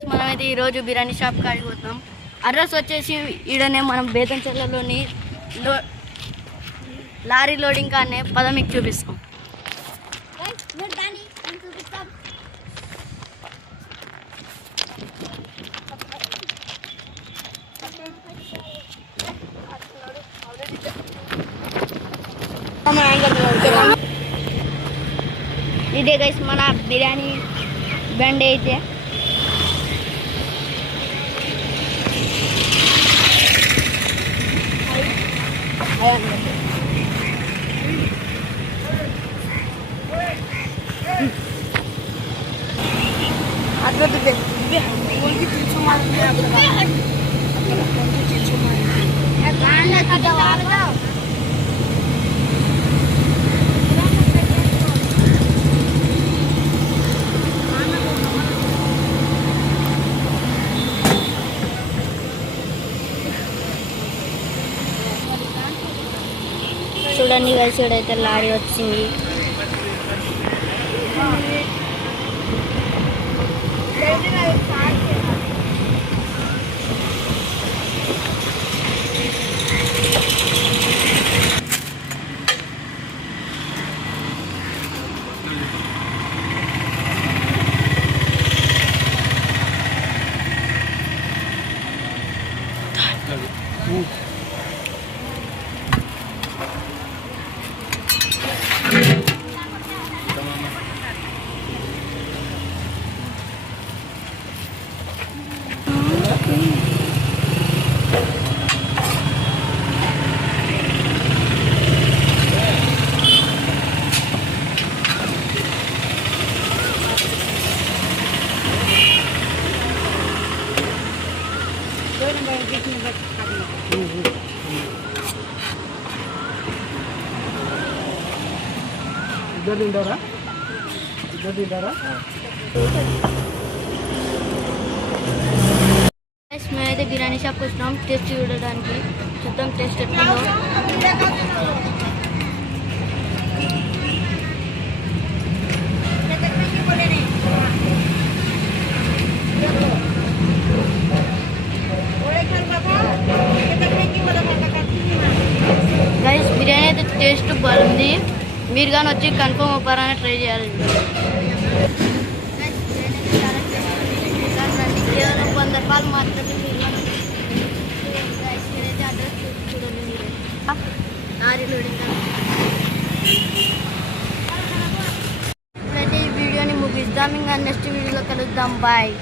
మనమైతే ఈరోజు బిర్యానీ షాప్ కాడికి పోతున్నాం. అడ్రస్ వచ్చేసి ఈడనే మనం బేతంచెర్లలోని లారీ లోడింగ్ కానే పద మీకు చూపిస్తాం. ఇదే గైస్ మన బిర్యానీ బండి అయితే చూడండి గైస్, ఇక్కడైతే లారీ వచ్చింది. మేమైతే బిర్యానీ షాప్కి వచ్చినాం టేస్ట్ చూడడానికి. చూద్దాం టేస్ట్ ఎట్లుందో. గైస్ బిర్యానీ అయితే టేస్ట్ బాగుంది. మీరు కానీ వచ్చి కన్ఫర్మ్ అవ్వరానే ట్రై చేయాలి. కేవలం 100 రూపాయలు మాత్రమే. అడ్రస్ చూడండి మీరు. Lorry loading. ఇప్పుడైతే ఈ వీడియోని ముగిద్దాం. ఇంకా నెక్స్ట్ వీడియోలో కలుద్దాం. బాయ్.